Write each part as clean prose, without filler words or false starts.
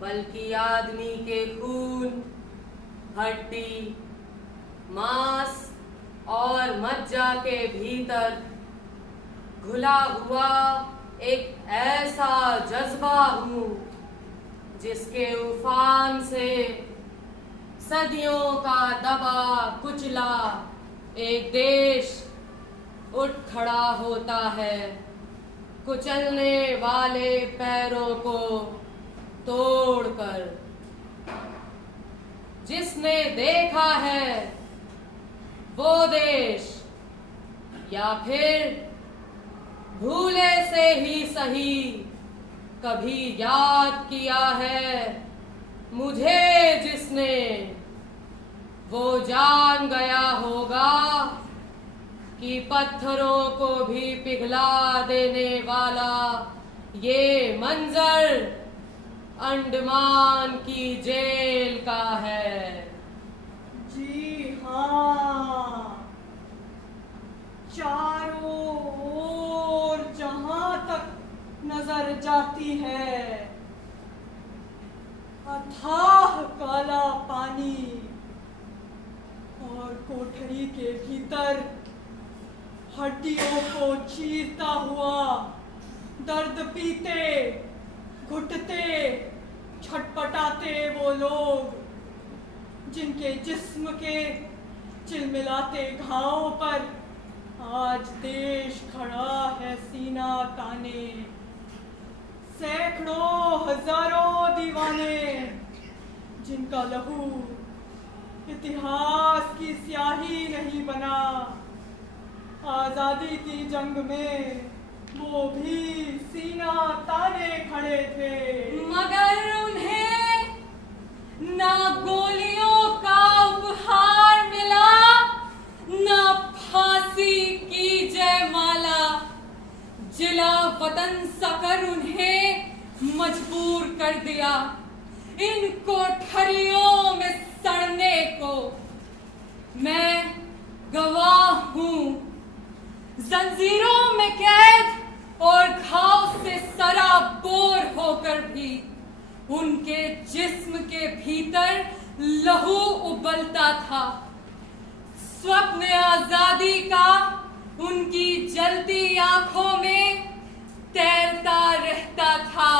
बल्कि आदमी के खून, हड्डी, मांस और मज्जा के भीतर घुला हुआ एक ऐसा जज्बा हूँ जिसके उफान से सदियों का दबा कुचला एक देश उठ खड़ा होता है, कुचलने वाले पैरों को तोड़कर। जिसने देखा है वो देश, या फिर भूले से ही सही कभी याद किया है मुझे जिसने, वो जान गया होगा कि पत्थरों को भी पिघला देने वाला ये मंजर अंडमान की जेल का है। जी हाँ, चारों ओर जहां तक नजर जाती है अथाह काला पानी, और कोठरी के भीतर हड्डियों को चीरता हुआ दर्द पीते, घुटते, छटपटाते वो लोग जिनके जिस्म के चिलमिलाते घावों पर आज देश खड़ा है सीना ताने। सैकड़ों हजारों दीवाने जिनका लहू इतिहास की स्याही नहीं बना, आजादी की जंग में वो भी सीना ताने खड़े थे। मगर उन्हें ना गोलियों का उपहार मिला, ना फांसी की जयमाला। जिला वतन सकर उन्हें मजबूर कर दिया इन कोठरियों में सड़ने को। मैं गवाह हूँ, जंजीरों में कैद और घाव से सराबोर होकर भी उनके जिस्म के भीतर लहू उबलता था। स्वप्न आजादी का उनकी जलती आंखों में तैरता रहता था,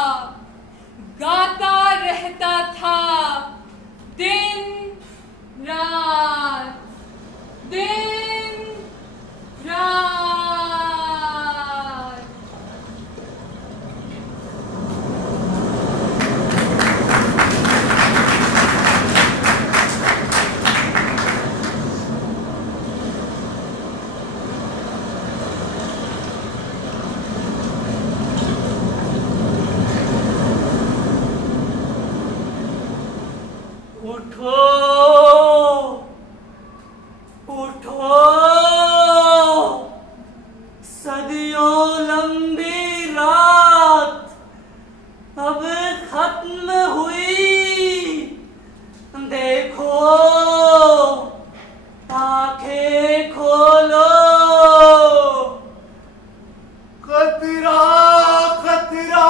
गाता रहता था दिन रात, दिन रात। उठो, उठो, सदियों लंबी रात अब खत्म हुई। देखो, आंखें खोलो। खतरा खतरा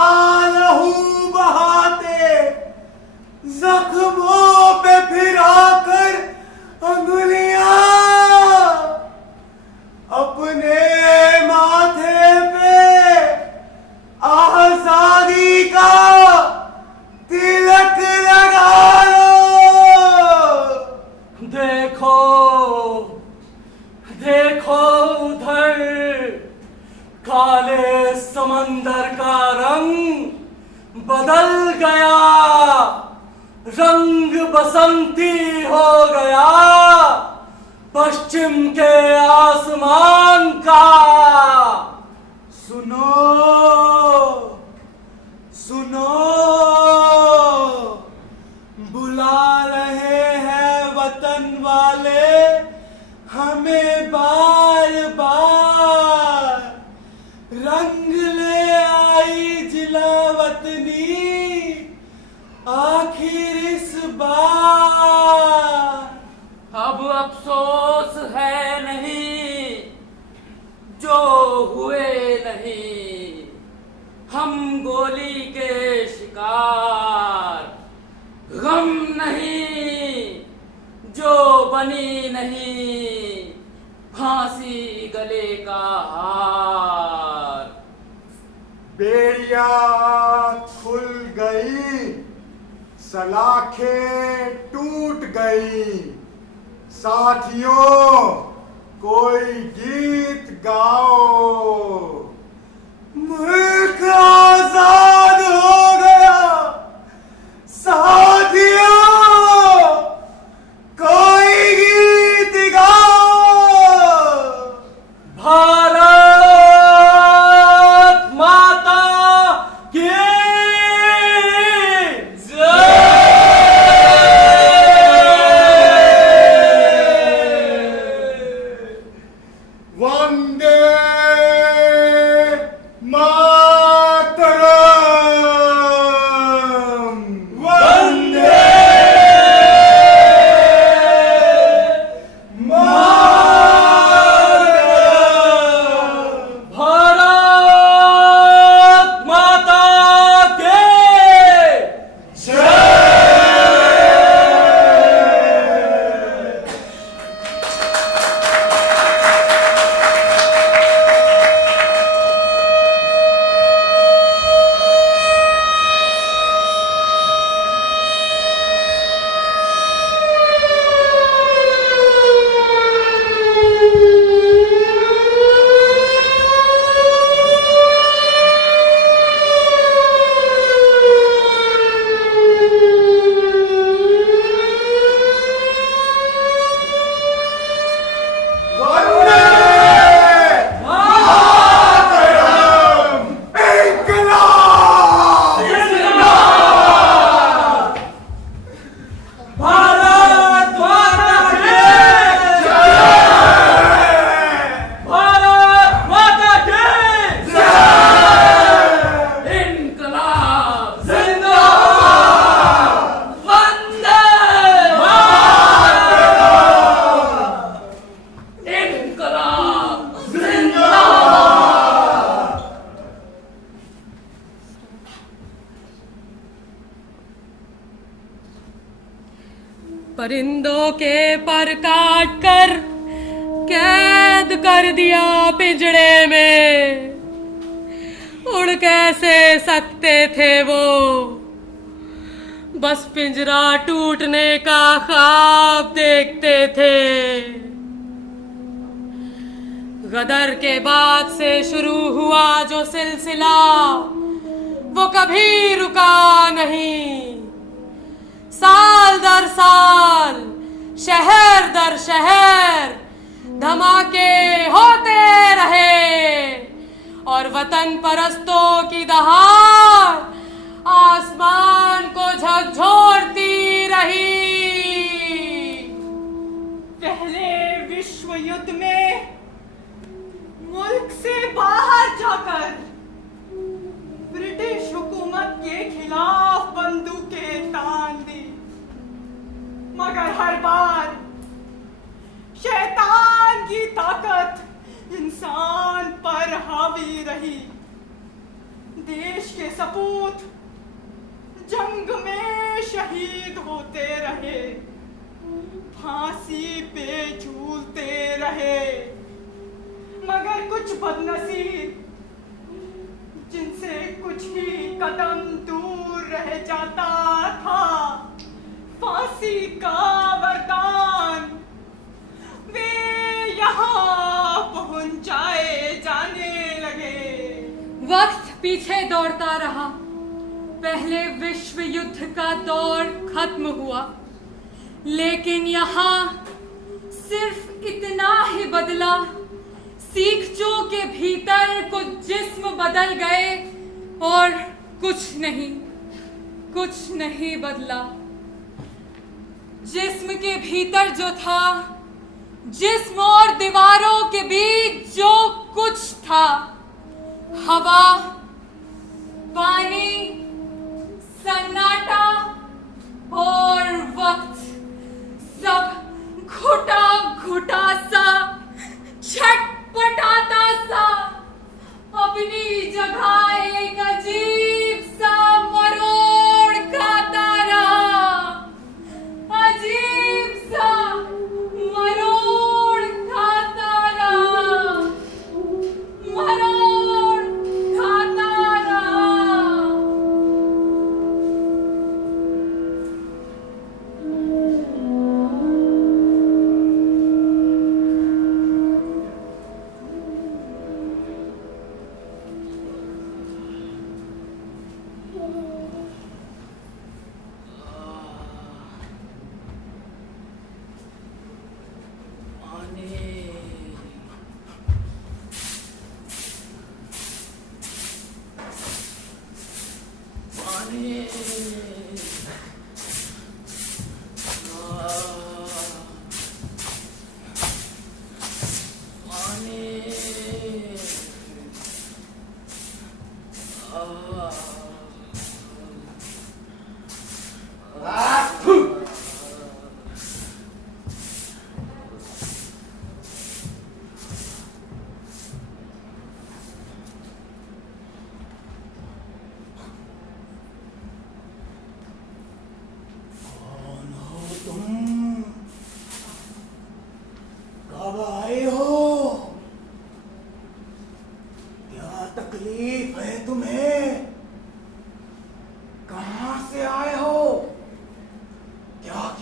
लहू बहाते, जख्मों पे फिरा कर अंगुलियां, अपने माथे पे आजादी का तिलक लगा लो। देखो, देखो उधर काले समंदर का रंग बदल गया, रंग बसंती हो गया पश्चिम के आसमान का। सुनो, सुनो, बुला रहे हैं वतन वाले हमें बार बार। रंग ले आई जिला वतनी आखिर इस बार। अब अफसोस है नहीं जो हुए नहीं, हम गोली के शिकार। बनी नहीं फांसी गले का हार। बेड़िया खुल गई, सलाखें टूट गई। साथियों, कोई गीत गाओ। मुल्क आजाद हो गया साथियों, कोई गीत गाओ। भारत माता की वंदे मातरम। वंदे मातरम। भारत माता के परिंदों के पर काट कर कैद कर दिया पिंजड़े में, उड़ कैसे सकते थे वो, बस पिंजरा टूटने का ख्वाब देखते थे। गदर के बाद से शुरू हुआ जो सिलसिला वो कभी रुका नहीं। साल दर साल, शहर दर शहर धमाके होते रहे और वतन परस्तों की दहाड़ आसमान को झकझोरती रही। पहले विश्व युद्ध में मुल्क से बाहर जाकर ब्रिटिश हुकूमत के खिलाफ बंदूकें तान दी, मगर हर बार शैतान की ताकत इंसान पर हावी रही। देश के सपूत जंग में शहीद होते रहे, फांसी पे झूलते रहे, मगर कुछ बदनसीब जिनसे कुछ ही कदम दूर रह जाता था फांसी का वरदान, वे यहाँ पहुंचाए जाने लगे। वक्त पीछे दौड़ता रहा। पहले विश्व युद्ध का दौर खत्म हुआ, लेकिन यहाँ सिर्फ इतना ही बदला, सीखचों के भीतर कुछ जिस्म बदल गए और कुछ नहीं बदला। जिस्म के भीतर जो था, जिस्म और दीवारों के बीच जो कुछ था, हवा, पानी, सन्नाटा और वक्त, सब घुटा घुटा सा, छटपटाता सा, अपनी जगह एक अजीब सा मरोड़ खाता रहा, अजीब सा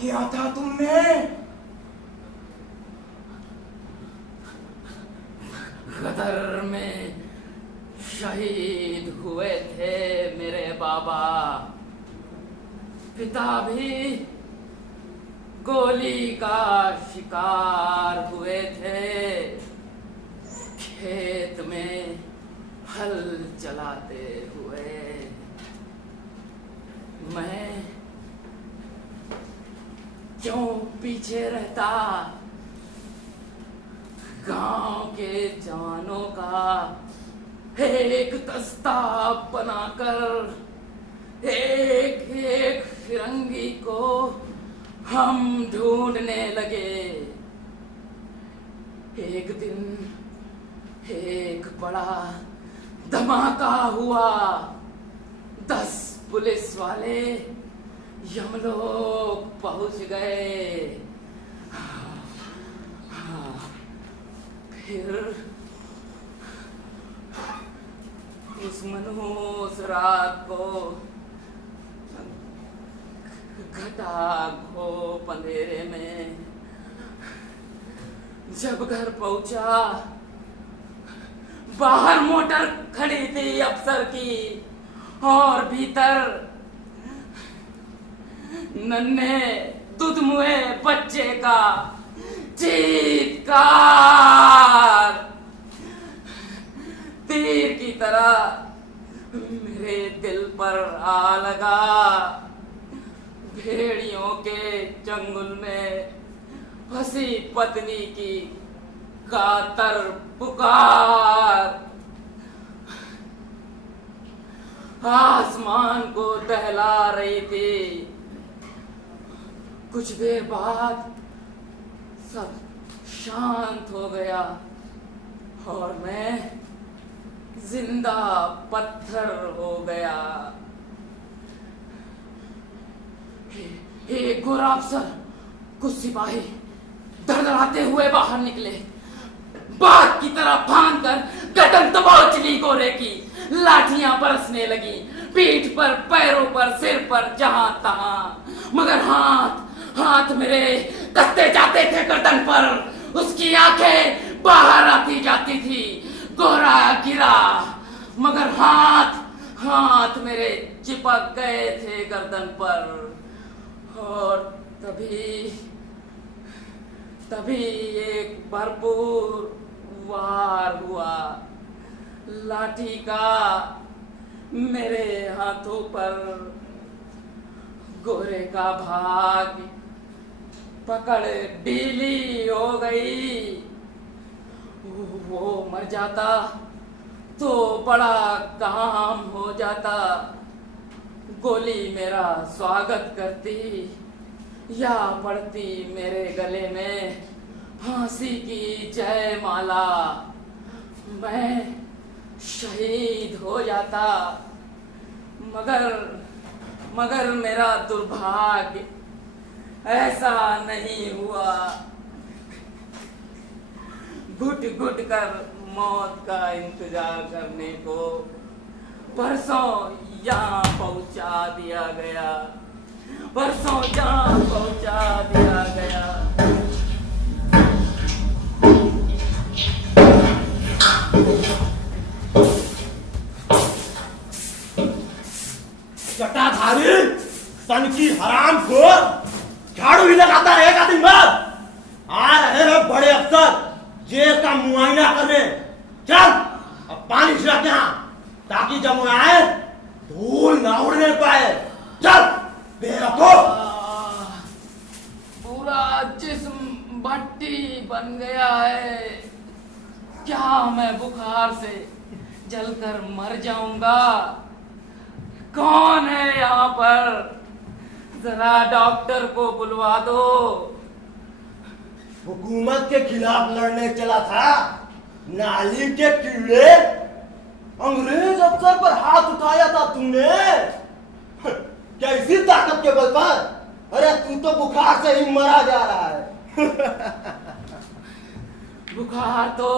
किया था तुमने? गदर में शहीद हुए थे मेरे बाबा। पिता भी गोली का शिकार हुए थे। खेत में हल चलाते हुए मैं क्यों पीछे रहता? गांव के जवानों का एक दस्ता बनाकर एक एक फिरंगी को हम ढूंढने लगे। एक दिन एक बड़ा धमाका हुआ। 10 पुलिस वाले यमलोक पहुंच गए। फिर उस मनहूस रात को घटा घोप अंधेरे में जब घर पहुंचा, बाहर मोटर खड़ी थी अफसर की और भीतर नन्हे दुधमुहे बच्चे का चीत्कार तीर की तरह मेरे दिल पर आ लगा। भेड़ियों के चंगुल में फंसी पत्नी की कातर पुकार आसमान को दहला रही थी। कुछ देर बाद सब शांत हो गया और मैं जिंदा पत्थर हो गया। एक गोरा अफसर, कुछ सिपाही धड़धड़ाते हुए बाहर निकले। बाघ की तरह फांद कर गर्दन दबोच ली गोरे की। लाठियां बरसने लगी, पीठ पर, पैरों पर, सिर पर, जहां तहां। मगर हाथ मेरे कसते जाते थे गर्दन पर। उसकी आंखें बाहर आती जाती थी। गोरा गिरा मगर हाथ मेरे चिपक गए थे गर्दन पर। और तभी एक भरपूर वार हुआ लाठी का मेरे हाथों पर। गोरे का भाग पकड़ ढीली हो गई। वो मर जाता तो बड़ा काम हो जाता। गोली मेरा स्वागत करती या पड़ती मेरे गले में फांसी की जयमाला। मैं शहीद हो जाता। मगर मेरा दुर्भाग्य ऐसा नहीं हुआ। घुट घुट कर मौत का इंतजार करने को परसों यहाँ पहुंचा दिया गया। परसों यहाँ पहुंचा दिया गया। जटाधारी सन की हराम खोर, झाड़ू ही लगाता रहेगा दिन भर। आ रहे हैं बड़े अफसर जेल का मुआयना करने। चल अब पानी छिड़क यहाँ, ताकि जब वो आए धूल ना उड़ने पाए। चल बेवकूफ। पूरा जिस्म भट्टी बन गया है। क्या मैं बुखार से जलकर मर जाऊंगा? कौन है यहाँ पर? जरा डॉक्टर को बुलवा दो। हुकूमत के खिलाफ लड़ने चला था, नाली के कीड़े। अंग्रेज अफसर पर हाथ उठाया था तुमने। क्या इसी ताकत के बल पर? अरे तू तो बुखार से ही मरा जा रहा है। बुखार तो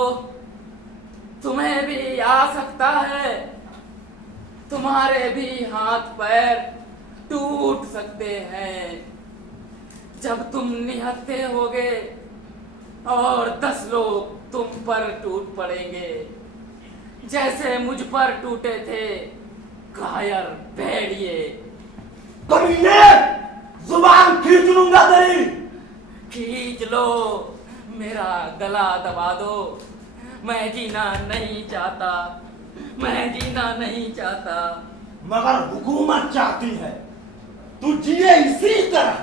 तुम्हें भी आ सकता है। तुम्हारे भी हाथ पैर टूट सकते हैं। जब तुम निहत्थे होगे और 10 लोग तुम पर टूट पड़ेंगे, जैसे मुझ पर टूटे थे कायर भेड़िए। कमीने, जुबान खींच लूंगा तेरी। खींच लो, मेरा गला दबा दो। मैं जीना नहीं चाहता, मैं जीना नहीं चाहता। मगर हुकूमत चाहती है तू जिए इसी तरह,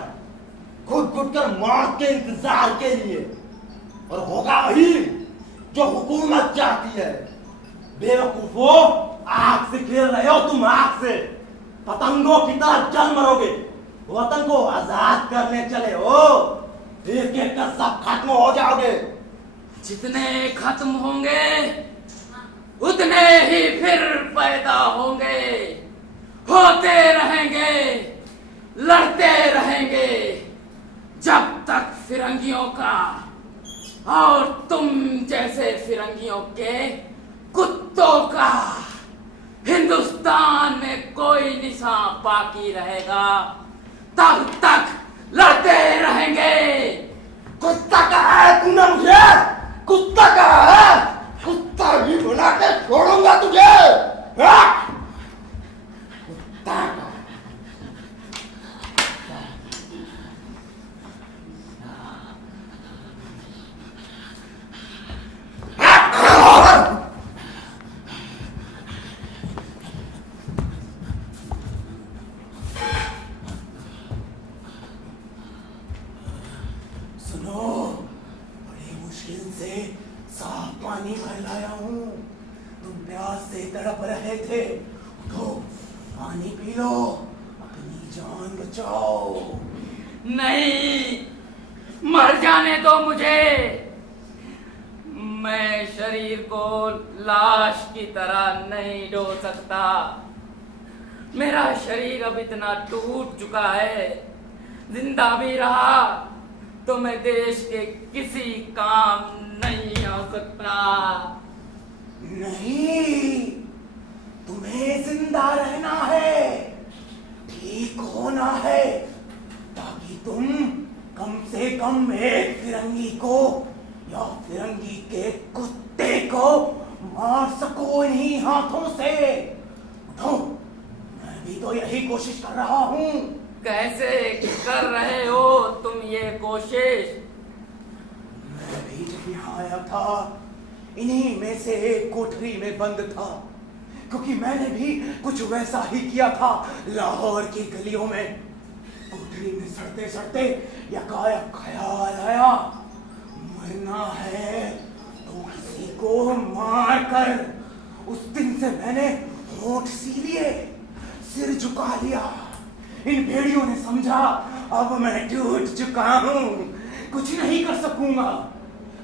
घुट घुट कर मौत के इंतजार के लिए। और होगा वही जो हुकूमत चाहती है। बेवकूफो, आग से खेल रहे हो तुम, आग से। पतंगों की तरह जल मरोगे। वतन को आजाद करने चले हो, एक एक कर सब खत्म हो जाओगे। जितने खत्म होंगे उतने ही फिर पैदा होंगे, होते रहेंगे, लड़ते रहेंगे, जब तक फिरंगियों का और तुम जैसे फिरंगियों के कुत्तों का हिंदुस्तान में कोई निशान बाकी रहेगा, तब तक लड़ते रहेंगे। कुत्ता का है तूने मुझे, कुत्ता का है, कुत्ता ही बना के छोड़ूंगा तुझे। हाँ? कुत्ता का। सुनो, बड़ी मुश्किल से साफ पानी भर लाया हूँ। तुम प्यास से तड़प रहे थे, उठो पानी पी लो, अपनी जान बचाओ। नहीं, मर जाने दो मुझे। मैं शरीर को लाश की तरह नहीं ढो सकता। मेरा शरीर अब इतना टूट चुका है, जिंदा भी रहा तो मैं देश के किसी काम नहीं आ सकता। नहीं, तुम्हें जिंदा रहना है, ठीक होना है, ताकि तुम कम से कम एक फिरंगी को या फिरंगी के कुत्ते को मार सको इन्हीं हाथों से। उठो, मैं भी तो यही कोशिश कर रहा हूँ। कैसे कर रहे हो तुम ये कोशिश? मैं भी जब यहाँ आया था, इन्हीं में से एक कोठरी में बंद था, क्योंकि मैंने भी कुछ वैसा ही किया था लाहौर की गलियों में। कोठरी में सड़ते सड़ते यकायक ख्याल आया, मरना है तो किसी को मार कर। उस दिन से मैंने होंठ सी लिए, सिर झुका लिया। इन भेड़ियों ने समझा अब मैं टूट चुका हूँ, कुछ नहीं कर सकूंगा।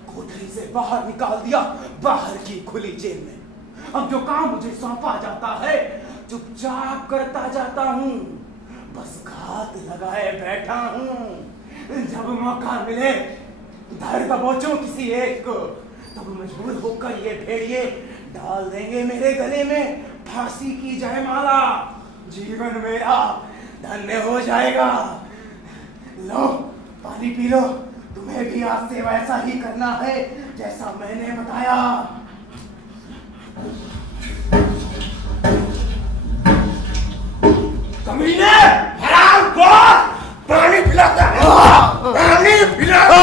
कोठरी से बाहर निकाल दिया, बाहर की खुली जेल में। अब जो काम मुझे सौंपा जाता है चुपचाप करता जाता हूँ, बस घात लगाए बैठा हूँ। जब मौका मिले धर दबोचूं किसी एक को, तब मजबूर होकर ये भेड़िए डाल देंगे मेरे गले में फांसी की जयमाला। जीवन मेरा धन्य हो जाएगा। लो पानी पी लो, तुम्हें भी आज से वैसा ही करना है जैसा मैंने बताया। कमीने, हरामखोर, पानी पिलाता है, पानी पिलाता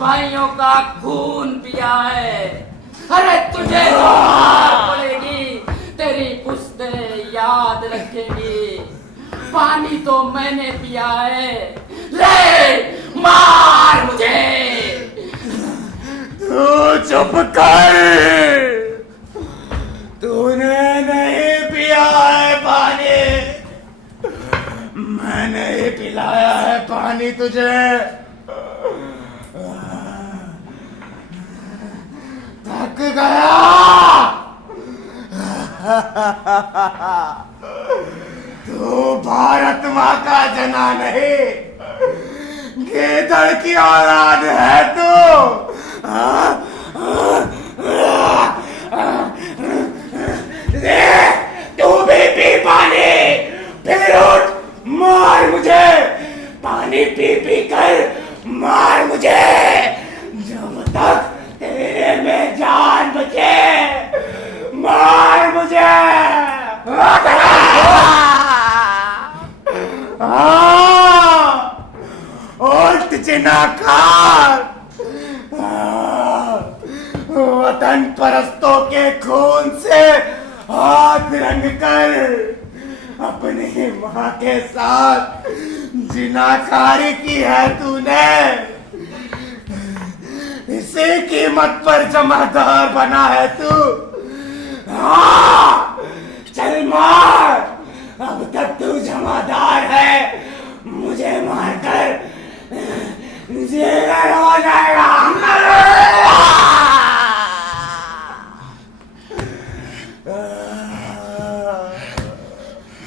भाइयों का खून पिया है। अरे तुझे तो मार पड़ेगी, तेरी पुश्तें याद रखेगी। पानी तो मैंने पिया है, ले मार मुझे। तू चुप कर, तूने नहीं पिया है पानी, मैंने ही पिलाया है पानी तुझे। थक गया, तू भारत माँ का जना नहीं, गेदड़ की औलाद है तू। ले, तू भी पी पानी, फिर उठ मार मुझे। पानी पी पी कर मार मुझे, जब तक तेरे में जान बचे मार मुझे। उल्ट चिनाकार, वतन परस्तों के खून से हाथ रंग कर अपनी माँ के साथ जिनाकारी की है तूने। इसी कीमत पर जमादार बना है तू। हाँ, चल मार, अब तक तू जमादार है, मुझे मारकर जेलर हो जाएगा।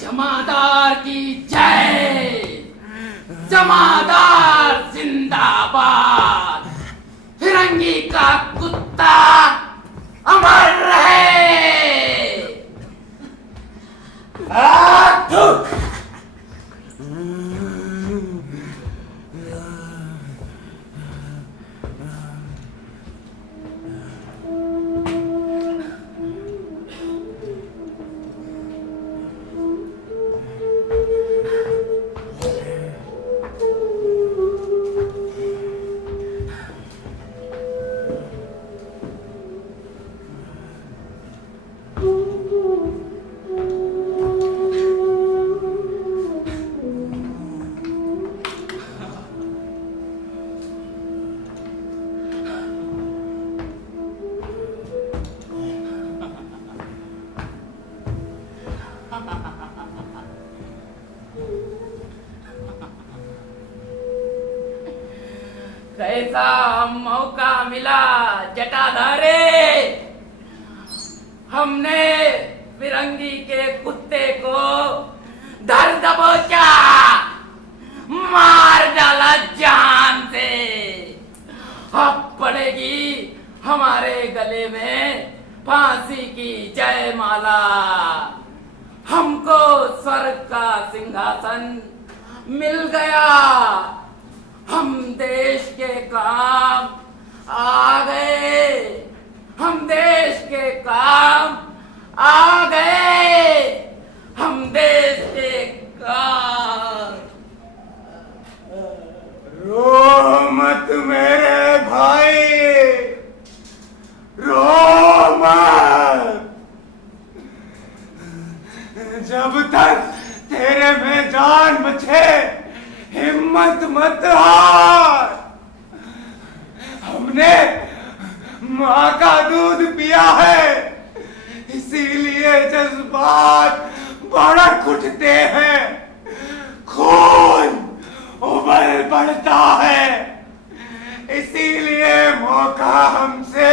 जमादार की जय, जमादार जिंदाबाद, फिरंगी का कुत्ता अमर रहे। कैसा मौका मिला जटाधारे, हमने फिरंगी के कुत्ते को धर दबोचा, मार डाला जान से। अब पड़ेगी हमारे गले में फांसी की जयमाला। हमको स्वर्ग का सिंहासन मिल गया, हम देश के काम आ गए, हम देश के काम आ गए, हम देश के काम। रो मत मेरे भाई, रो मत। जब तक तेरे में जान बचे हिम्मत मत हार। हमने माँ का दूध पिया है, इसीलिए जज्बात भड़क उठते हैं, खून उबल पड़ता है, इसीलिए मौका हमसे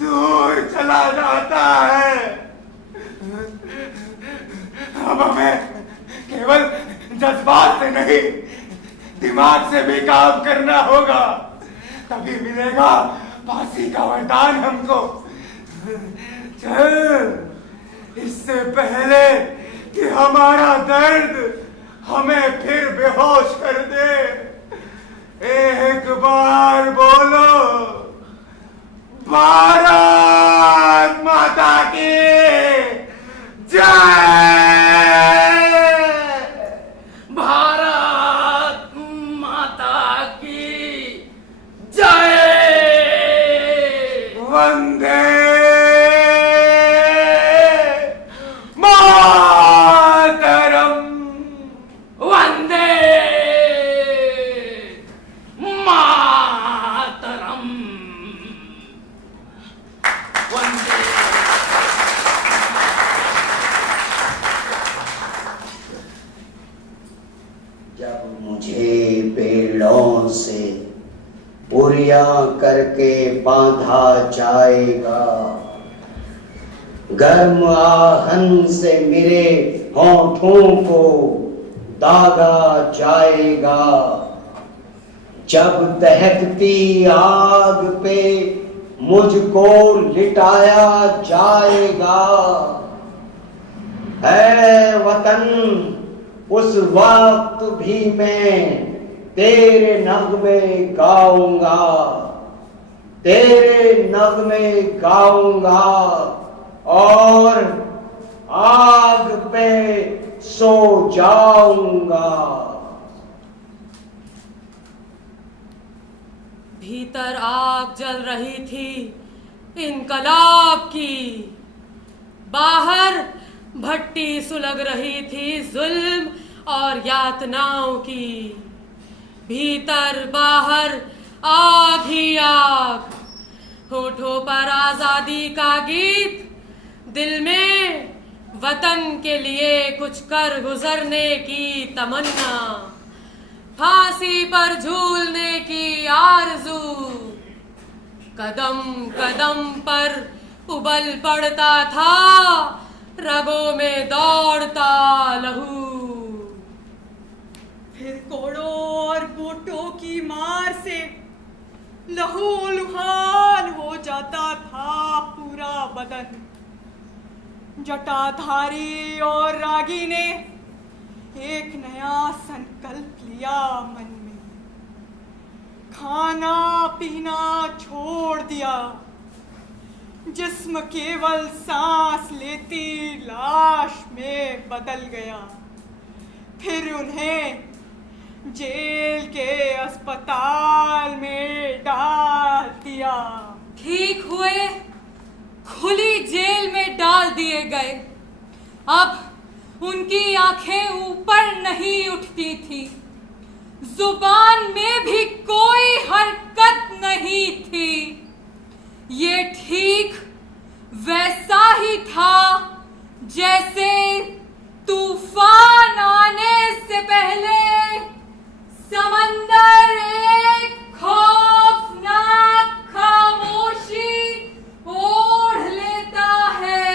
दूर चला जाता है। अब हमें केवल जज्बात से नहीं, दिमाग से भी काम करना होगा, तभी मिलेगा फांसी का वरदान हमको। चल, इससे पहले कि हमारा दर्द हमें फिर बेहोश कर दे, एक बार बोलो, भारत माता की जय। भारत माता की जय। वंदे मातरम। वंदे मातरम। वंदे। जब मुझे पेड़ों से उरिया करके बांधा जाएगा, गर्म आहन से मेरे होठों को दागा जाएगा। जब दहकती आग पे मुझको लिटाया जाएगा। है वतन, उस वक्त भी मैं तेरे नगमे गाऊंगा, तेरे नगमे गाऊंगा और आग पे सो जाऊंगा। भीतर आग जल रही थी इनकलाब की, बाहर भट्टी सुलग रही थी जुल्म और यातनाओं की। भीतर बाहर आग ही आग, होठों पर आजादी का गीत, दिल में वतन के लिए कुछ कर गुजरने की तमन्ना, फांसी पर झूलने की आरज़ू। कदम कदम पर उबल पड़ता था रगों में दौड़ता लहू। फिर कोड़ों और बूटों की मार से लहू लुहान हो जाता था पूरा बदन। जटाधारी और रागी ने एक नया संकल्प लिया मन में। खाना पीना छोड़ दिया, जिस्म केवल सांस लेती लाश में बदल गया। फिर उन्हें जेल के अस्पताल में डाल दिया। ठीक हुए खुली जेल में डाल दिए गए। अब उनकी आंखें ऊपर नहीं उठती थी, जुबान में भी कोई हरकत नहीं थी। ये ठीक वैसा ही था जैसे तूफान आने से पहले समंदर एक खौफनाक खामोशी ओढ़ लेता है।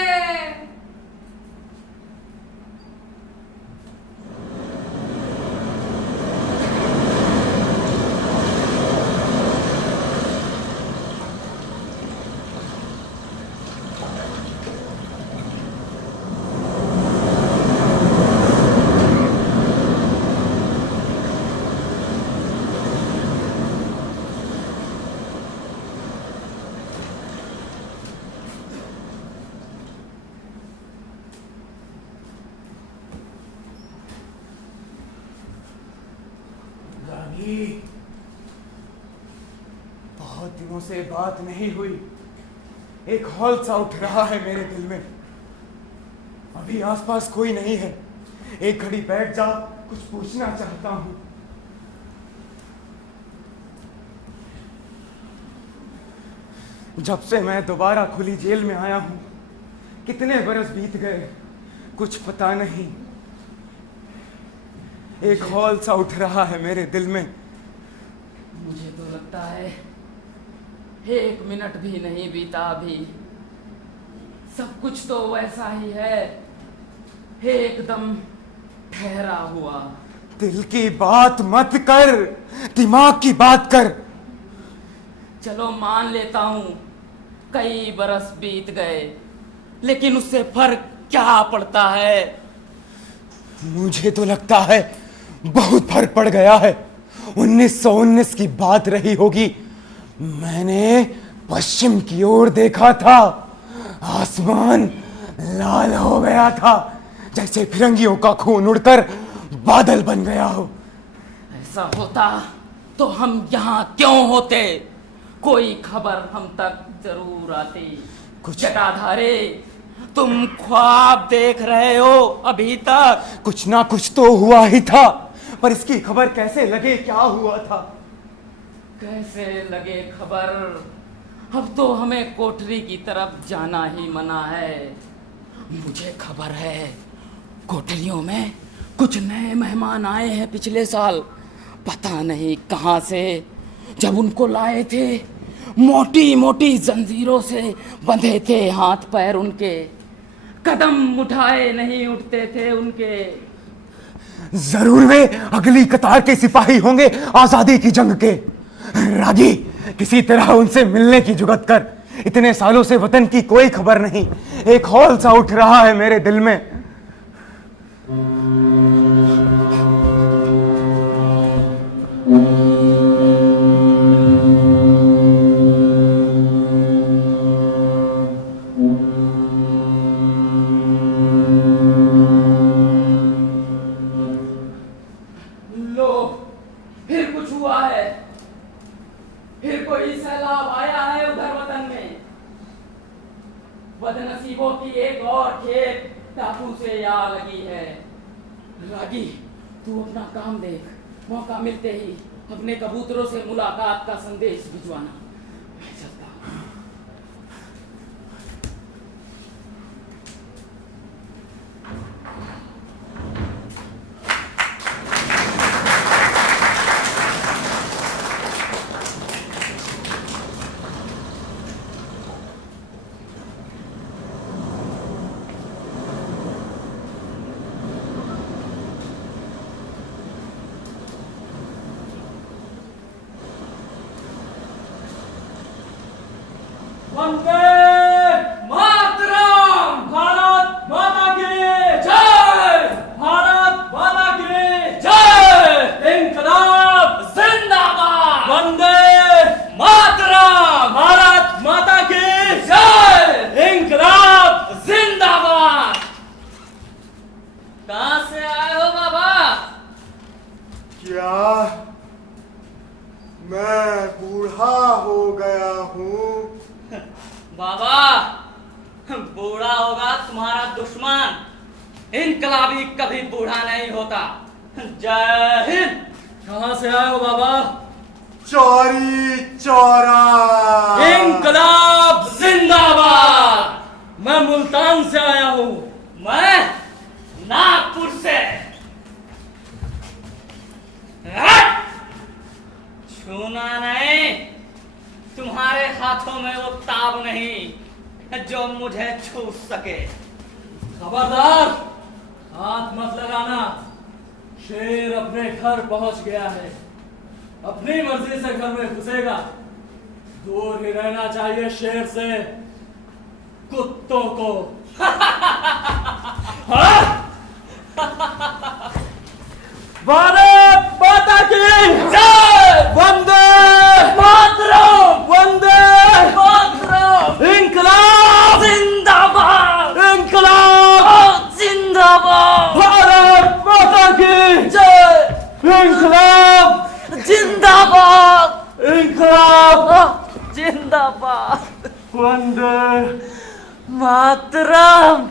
बहुत दिनों से बात नहीं हुई। एक हौल सा उठ रहा है मेरे दिल में। अभी आसपास कोई नहीं है। एक घड़ी बैठ जा, कुछ पूछना चाहता हूं। जब से मैं दोबारा खुली जेल में आया हूं, कितने बरस बीत गए कुछ पता नहीं। एक हौल सा उठ रहा है मेरे दिल में। मुझे तो लगता है एक मिनट भी नहीं बीता अभी। सब कुछ तो वैसा ही है, एकदम ठहरा हुआ। दिल की बात मत कर, दिमाग की बात कर। चलो मान लेता हूं कई बरस बीत गए, लेकिन उससे फर्क क्या पड़ता है? मुझे तो लगता है बहुत फर्क पड़ गया है। 1919 की बात रही होगी। मैंने पश्चिम की ओर देखा था, आसमान लाल हो गया था, जैसे फिरंगियों का खून उड़कर बादल बन गया हो। ऐसा होता तो हम यहाँ क्यों होते? कोई खबर हम तक जरूर आती। कुछ जटाधारे, तुम ख्वाब देख रहे हो अभी तक? कुछ ना कुछ तो हुआ ही था, पर इसकी खबर कैसे लगे क्या हुआ था? कैसे लगे खबर? अब तो हमें कोठरी की तरफ जाना ही मना है। मुझे खबर है कोठरियों में कुछ नए मेहमान आए हैं पिछले साल, पता नहीं कहाँ से। जब उनको लाए थे मोटी मोटी जंजीरों से बंधे थे हाथ पैर उनके। कदम उठाए नहीं उठते थे उनके। जरूर वे अगली कतार के सिपाही होंगे आजादी की जंग के। रागी, किसी तरह उनसे मिलने की जुगत कर। इतने सालों से वतन की कोई खबर नहीं, एक हौल सा उठ रहा है मेरे दिल में। लो, फिर कुछ हुआ है, फिर कोई सैलाब आया है उधर वतन में। बदनसीबों की एक और खेत टापू से आ लगी है। रागी, तू अपना काम देख, मौका मिलते ही अपने कबूतरों से मुलाकात का संदेश भिजवाना। मैं चलता हूं। वंदे मातरम! भारत माता की जय! भारत माता की जय! इंकलाब जिंदाबाद! वंदे मातरम! भारत माता की जय! इंकलाब जिंदाबाद! कहां से आए हो बाबा? क्या मैं बूढ़ा हो गया हूँ? बाबा, बूढ़ा होगा तुम्हारा दुश्मन, इनकलाबी कभी बूढ़ा नहीं होता। जय हिंद। कहां से आए हो बाबा? चौरी चौरा। इनकलाब जिंदाबाद। मैं मुल्तान से आया हूँ। मैं नागपुर से। छूना नहीं, तुम्हारे हाथों में वो ताब नहीं जो मुझे छू सके। खबरदार, हाथ मत लगाना। शेर अपने घर पहुंच गया है, अपनी मर्जी से घर में घुसेगा। दूर ही रहना चाहिए शेर से कुत्तों को। भारत माता की जय! वंदे मातरम! वंदे मातरम! इंकलाब जिंदाबाद! इंकलाब जिंदाबाद! भारत माता की जय! इंकलाब जिंदाबाद! इंकलाब जिंदाबाद! वंदे मातरम!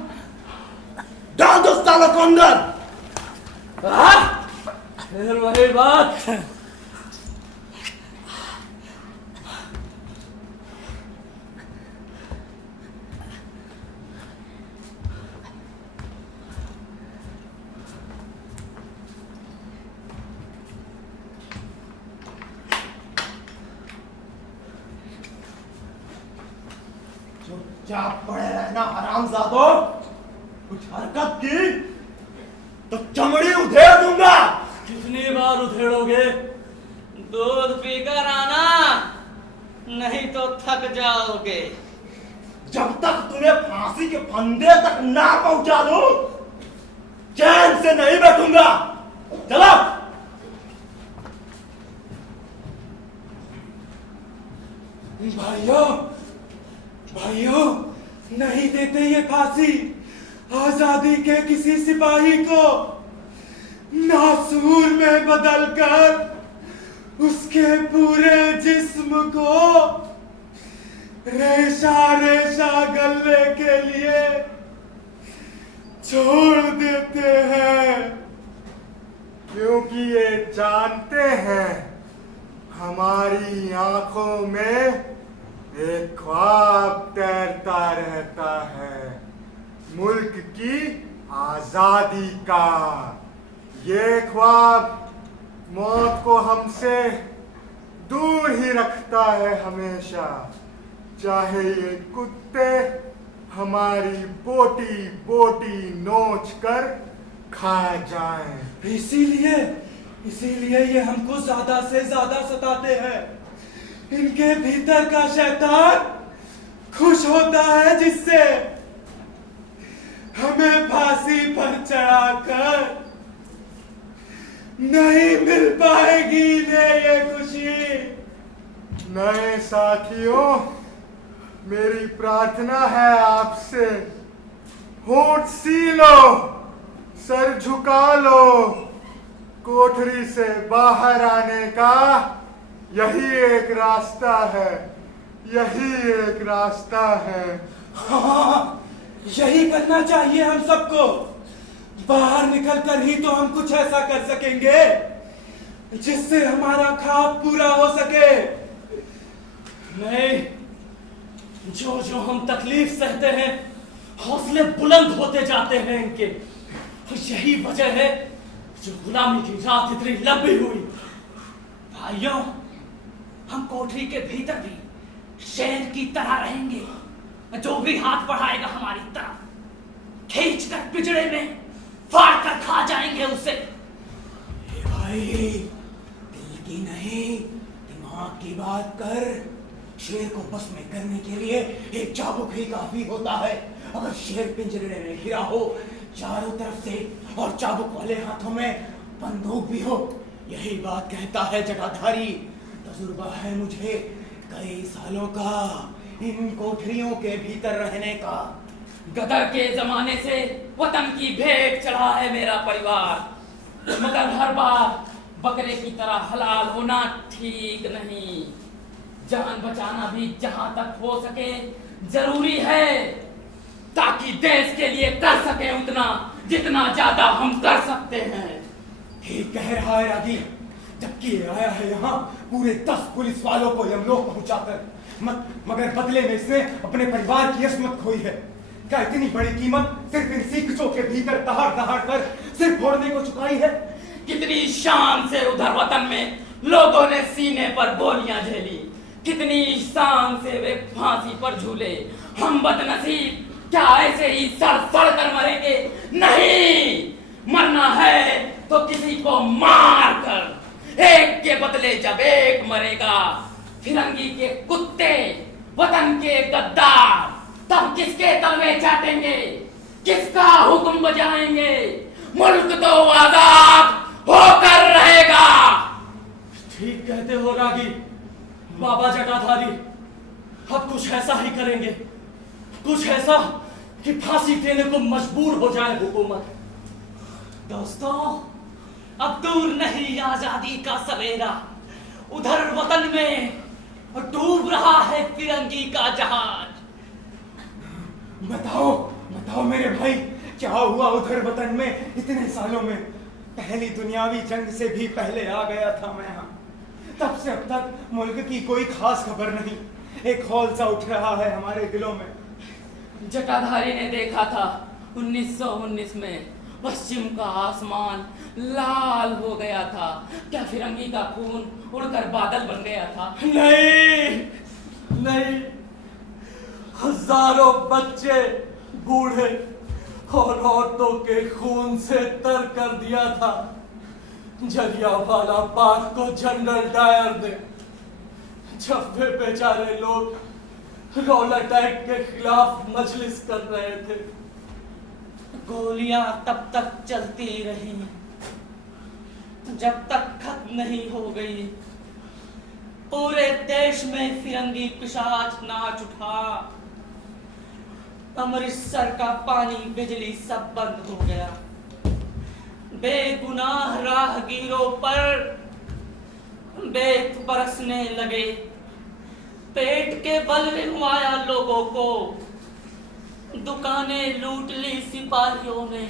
डाल दो सालों को अंदर। फिर वही बात। चुपचाप पड़े रहना हरामजादो। कुछ हरकत की तो चमड़ी उधेड़ दूंगा। कितनी बार उधेड़ोगे? दूध पीकर आना, नहीं तो थक जाओगे। जब तक तुम्हें फांसी के फंदे तक ना पहुंचा दूं, चैन से नहीं बैठूंगा। चलो। भाइयों, भाइयों, नहीं देते ये फांसी आजादी के किसी सिपाही को। नासूर में बदलकर उसके पूरे जिस्म को रेशा रेशा गलने के लिए छोड़ देते हैं, क्योंकि ये जानते हैं हमारी आंखों में एक ख्वाब तैरता रहता है, मुल्क की आजादी का। ये ख्वाब मौत को हमसे दूर ही रखता है हमेशा, चाहे ये कुत्ते हमारी बोटी बोटी नोच कर खा जाएं। इसीलिए ये हमको ज्यादा से ज्यादा सताते हैं। इनके भीतर का शैतान खुश होता है जिससे हमें फांसी पर चढ़ाकर नहीं मिल पाएगी इन्हें ये खुशी। नए साथियों, मेरी प्रार्थना है आपसे, होंठ सी लो, सर झुका लो। कोठरी से बाहर आने का यही एक रास्ता है, यही एक रास्ता है। हाँ, यही करना चाहिए हम सबको। बाहर निकलकर ही तो हम कुछ ऐसा कर सकेंगे जिससे हमारा ख्वाब पूरा हो सके। नहीं, जो जो हम तकलीफ सहते हैं, हौसले बुलंद होते जाते हैं इनके। यही वजह है जो गुलामी की रात इतनी लंबी हुई। भाइयों, हम कोठरी के भीतर भी शेर की तरह रहेंगे। जो भी हाथ बढ़ाएगा हमारी तरफ, खींच कर पिंजड़े में फाड़ कर खा जाएंगे उसे। भाई, दिल की नहीं दिमाग की बात कर। शेर को बस में करने के लिए एक चाबुक ही काफी होता है। अगर शेर पिंजरे में घिरा हो चारों तरफ से और चाबुक वाले हाथों में बंदूक भी हो, यही बात कहता है जटाधारी। तजुर्बा है मुझे कई सालों का इन कोठरियों के भीतर रहने का। गदर के जमाने से वतन की भेंट चढ़ा है मेरा परिवार, मगर हर बार बकरे की तरह हलाल होना ठीक नहीं। जान बचाना भी जहां तक हो सके जरूरी है, ताकि देश के लिए कर सके उतना जितना ज्यादा हम कर सकते हैं। ठीक कह रहा है रागी, जबकि ये आया है यहाँ पूरे 10 पुलिस वालों को यमलोक पहुंचाकर, मगर बदले में इसने अपने परिवार की असमत खोई है। क्या इतनी बड़ी कीमत सिर्फ इन सीखचों के भीतर दहाड़ दहाड़ कर सिर फोड़ने को चुकाई है? कितनी शान से उधर वतन में लोगों ने सीने पर गोलियां झेली, कितनी शान से वे फांसी पर झूले। हम बदनसीब क्या ऐसे ही सड़ सड़ कर मरेंगे? नहीं, मरना है तो किसी को मार कर। एक के बदले जब एक मरेगा, फिरंगी के कुत्ते, वतन के गद्दार, तब किसके तलवे चाटेंगे, किसका हुक्म बजाएंगे? मुल्क तो आजाद होकर रहेगा। ठीक कहते हो रागी बाबा जटाधारी। अब कुछ ऐसा ही करेंगे, कुछ ऐसा कि फांसी देने को मजबूर हो जाए हुकूमत। दोस्तों, अब दूर नहीं आजादी का सवेरा। उधर वतन में डूब रहा है फिरंगी का जहाज। बताओ बताओ मेरे भाई, क्या हुआ उधर वतन में इतने सालों में? पहली दुनियावी जंग से भी पहले आ गया था मैं यहाँ, तब से अब तक मुल्क की कोई खास खबर नहीं। एक हौल सा उठ रहा है हमारे दिलों में। जटाधारी ने देखा था 1919 में पश्चिम का आसमान लाल हो गया था। क्या फिरंगी का खून उड़कर बादल बन गया था? नहीं नहीं, हजारों बच्चे, बूढ़े और औरतों के खून से तर कर दिया था जलियांवाला बाग को जनरल डायर ने, जब वे बेचारे लोग रौलट एक्ट के खिलाफ मजलिस कर रहे थे। गोलियां तब तक चलती रही जब तक खत्म नहीं हो गई। पूरे देश में फिरंगी पिशाच नाच उठा। अमृतसर का पानी बिजली सब बंद हो गया। बेगुनाह राहगीरों पर बेत बरसने लगे। पेट के बल नुमाया लोगों को दुकानें लूट ली सिपाहियों ने,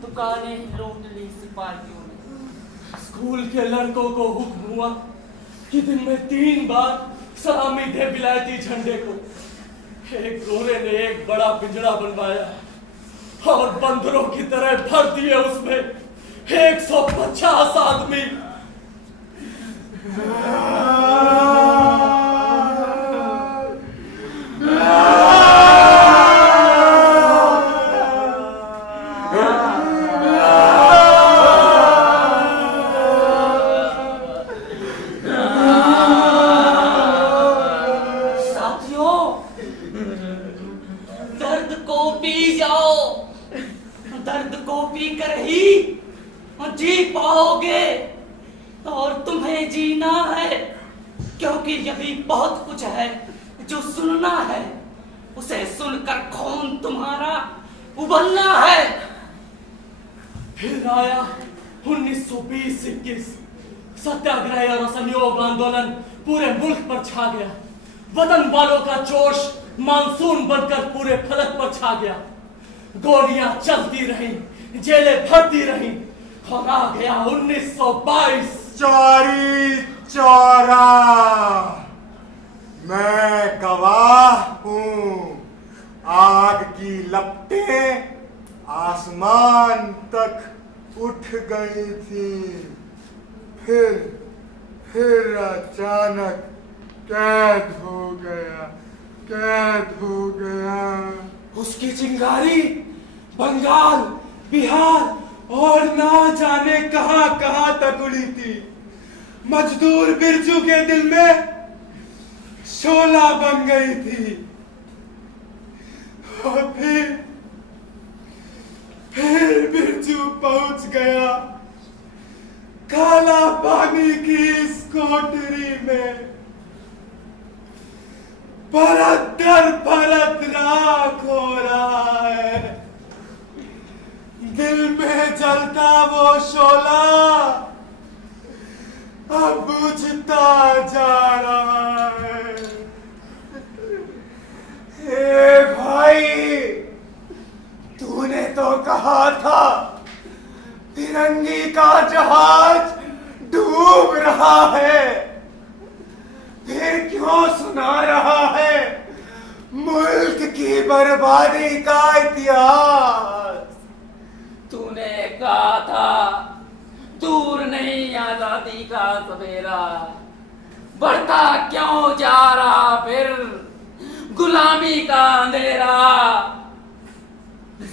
दुकानें लूट ली सिपाहियों ने। स्कूल के लड़कों को हुक्म हुआ कि दिन में 3 बार सलामी दे विलायती झंडे को। एक गोरे ने एक बड़ा पिंजरा बनवाया और बंदरों की तरह भर दिए उसमें 150 आदमी। पीकर ही जी पाओगे, और तुम्हें जीना है, क्योंकि यदि बहुत कुछ है जो सुनना है, उसे सुनकर खून तुम्हारा उबलना है। फिर आया 1920-21, सत्याग्रह और असहयोग आंदोलन पूरे मुल्क पर छा गया। वतन वालों का जोश मानसून बनकर पूरे फलक पर छा गया। गोलियां चलती रही, जेलें भरती रही, और आ गया 1922। चौरी चौरा, मैं गवाह हूं। आग की लपटें आसमान तक उठ गई थी। फिर अचानक कैद हो गया। उसकी चिंगारी बंगाल, बिहार और ना जाने कहां कहां तक उड़ी थी। मजदूर बिरजू के दिल में शोला बन गई थी। और फिर बिरजू पहुंच गया काला पानी की इस कोठरी में। परत दर परत राख हो रहा है। दिल में जलता वो शोला अब बुझता जा रहा है। हे भाई, तूने तो कहा था फिरंगी का जहाज डूब रहा है, फिर क्यों सुना रहा है मुल्क की बर्बादी का इतिहास? तूने कहा था दूर नहीं आजादी का सवेरा, बढ़ता क्यों जा रहा फिर गुलामी का अंधेरा?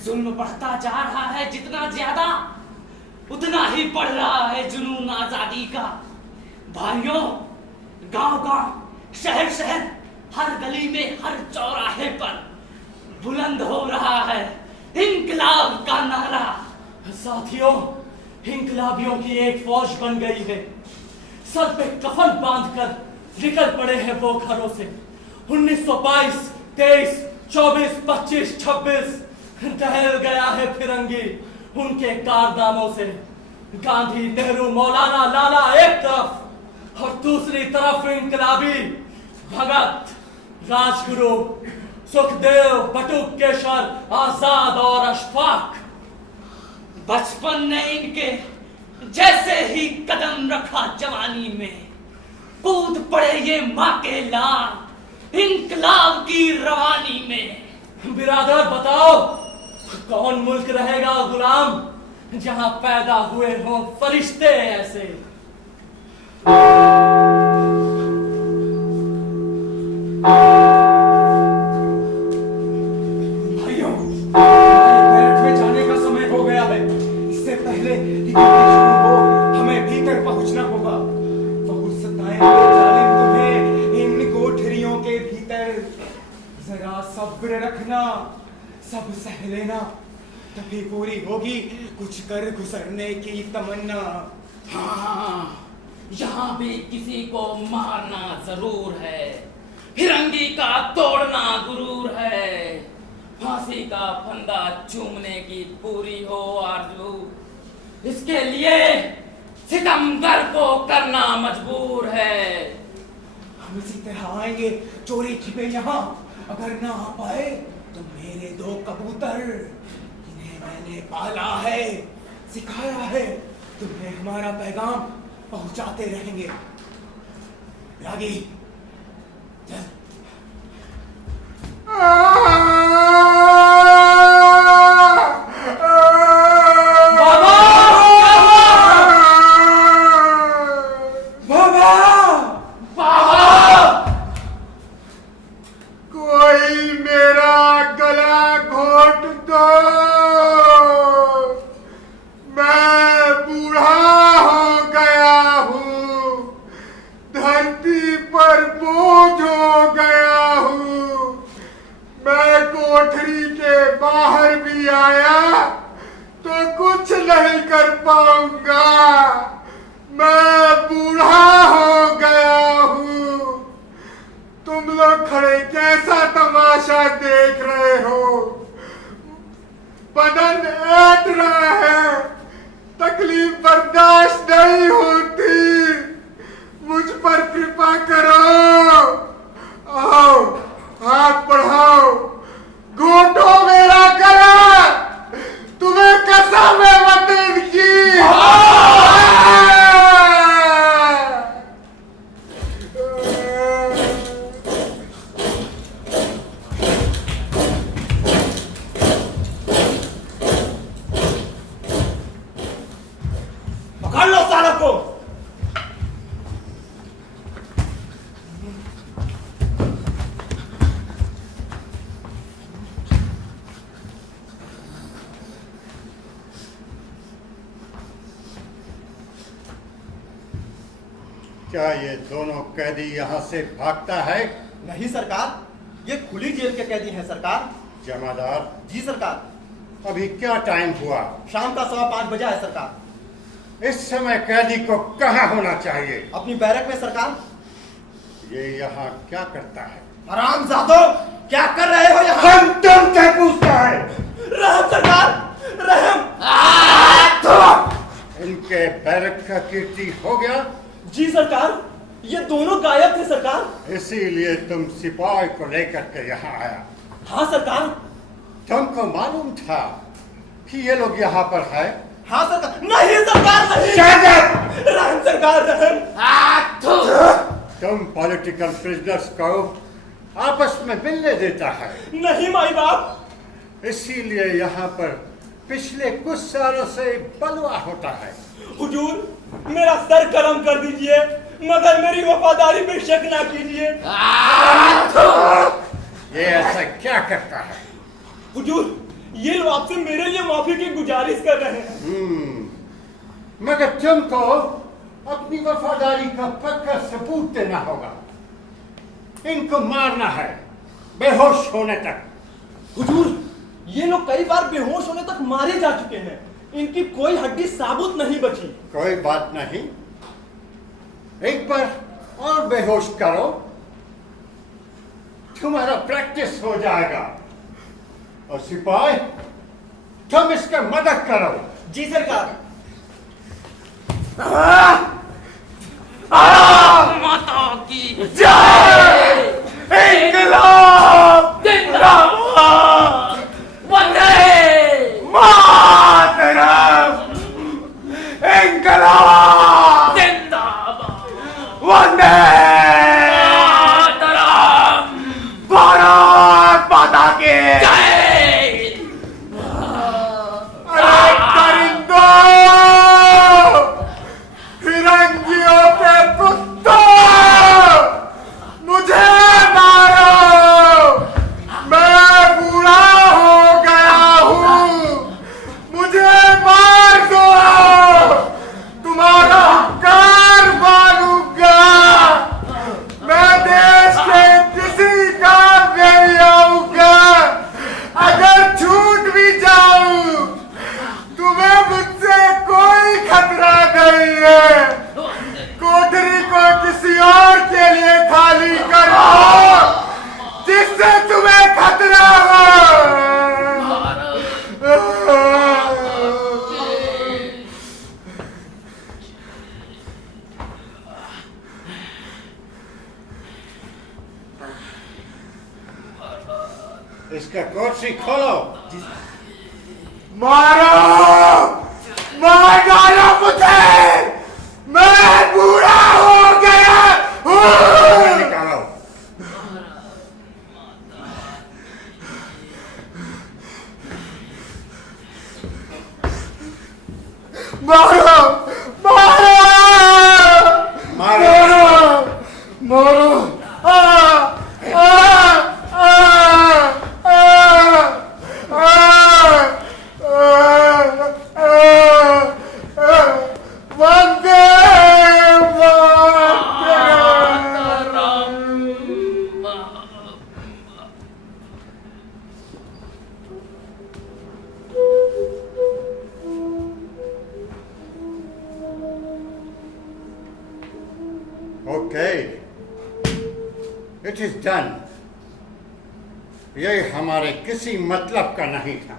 जुल्म बढ़ता जा रहा है जितना ज्यादा, उतना ही बढ़ रहा है जुनून आजादी का। भाइयों, गांव-गांव, शहर-शहर, हर गली में, हर चौराहे पर बुलंद हो रहा है इंकलाब का नारा। साथियों, इंकलाबियों की एक फौज बन गई है। सर पे कफन बांधकर निकल पड़े हैं वो घरों से। 1922, 23, 24, 25, 26 टहल गया है फिरंगी उनके कारनामों से। गांधी, नेहरू, मौलाना, लाला एक तरफ, और दूसरी तरफ इनकलाबी भगत, राजगुरु, सुखदेव, बटुकेश्वर, आजाद और अशफाक। बचपन ने इनके जैसे ही कदम रखा जवानी में, कूद पड़े ये माँ के लाल इंकलाब की रवानी में। बिरादर बताओ, कौन मुल्क रहेगा गुलाम जहां पैदा हुए हों फरिश्ते ऐसे? भाइयों, बैरक में जाने का समय हो गया है। इससे पहले कि शुरू हो, हमें भीतर पहुंचना होगा। बहुत सताए हुए जालिम तुम्हें इन कोठरियों के भीतर। जरा सब्र रखना, सब सह लेना, तभी पूरी होगी कुछ कर गुजरने की तमन्ना। हाँ, यहाँ भी किसी को मारना जरूर है, फिरंगी का तोड़ना गुरूर है, फांसी का फंदा चूमने की पूरी हो आरज़ू, इसके लिए सितमगर को करना मजबूर है। हम इसी तरह आएंगे चोरी छिपे यहाँ। अगर ना आ पाए तो मेरे 2 कबूतर, इन्हें मैंने पाला है, सिखाया है, तुम्हें हमारा पैगाम पहुंचाते रहेंगे। रागी, चल। कोई मेरा गला घोट दो, मैं बूढ़ा हो गया हूँ, धरती पर बोझ हो गया हूँ, मैं नहीं कर पाऊंगा। मैं बूढ़ा हो गया हूँ। तुम लोग खड़े कैसा तमाशा देख रहे हो? बदन ऐट रहा है, तकलीफ बर्दाश्त नहीं होती। मुझ पर कृपा करो। आओ, हाथ बढ़ाओ, घोटो मेरा गला। तुम्हें कसम है वतन की। पकड़ लो सालों को। क्या ये दोनों कैदी यहाँ से भागता है? नहीं सरकार, ये खुली जेल के कैदी हैं सरकार। जमादार, जी सरकार। अभी क्या टाइम हुआ? शाम का 5:15 बजा है सरकार। इस समय कैदी को कहाँ होना चाहिए? अपनी बैरक में सरकार। ये यहाँ क्या करता है? हरामजादो, क्या कर रहे हो यहाँ? हम तुमसे पूछता है। रहम सरकार, रहम। इनके बैरक का कीर्ति हो गया? जी सरकार, ये दोनों गायब थे सरकार। इसीलिए तुम सिपाही को लेकर के यहाँ आया? हाँ सरकार। तुमको मालूम था कि ये लोग यहाँ पर है? हाँ सरकार। नहीं सरकार, नहीं। रहम सरकार, रहम। तुम पॉलिटिकल प्रिजनर्स को आपस में मिलने देता है? नहीं माई बाप। इसीलिए यहाँ पर पिछले कुछ सालों से बलवा होता है। हुजूर, मेरा सर कर्म कर दीजिए, मगर मेरी वफादारी पे शक ना कीजिए। ये ऐसा क्या करता है? हुजूर, ये लोग आपसे मेरे लिए माफी की गुजारिश कर रहे हैं। मगर तुमको अपनी वफादारी का पक्का सबूत देना होगा। इनको मारना है बेहोश होने तक। हुजूर, ये लोग कई बार बेहोश होने तक मारे जा चुके हैं। इनकी कोई हड्डी साबुत नहीं बची। कोई बात नहीं, एक बार और बेहोश करो, तुम्हारा प्रैक्टिस हो जाएगा। और सिपाही, तुम इसका मदद करो। जी सरकार। माता की जय! इंकलाब! जिंदाबाद! वंदे मातरम! इंकलाब! जिंदाबाद! वंदे मातरम! भारत माता की जय! अरे परिंदों, फिरंगियों पे कुत्तों, मुझे मारो। मैं बूढ़ा हो गया हूँ, मुझे मार दो। तुम्हारा हुक्कार मानूंगा। मैं देश के किसी काम नहीं आऊंगा। अगर छूट भी जाऊं, तुम्हें मुझसे कोई खतरा नहीं है। कोठरी को किसी और के लिए खाली करो, जिससे तुम्हें खतरा हो। इसका कोठरी खोलो। मारो, मार डालो मुझे। मैं बूढ़ा हो गया हूँ। निकालो। मारो, मारो, मारो, मारो। आ, आ, आ, वंदे मातरम। Okay, it is done. ये हमारे किसी मतलब का नहीं था।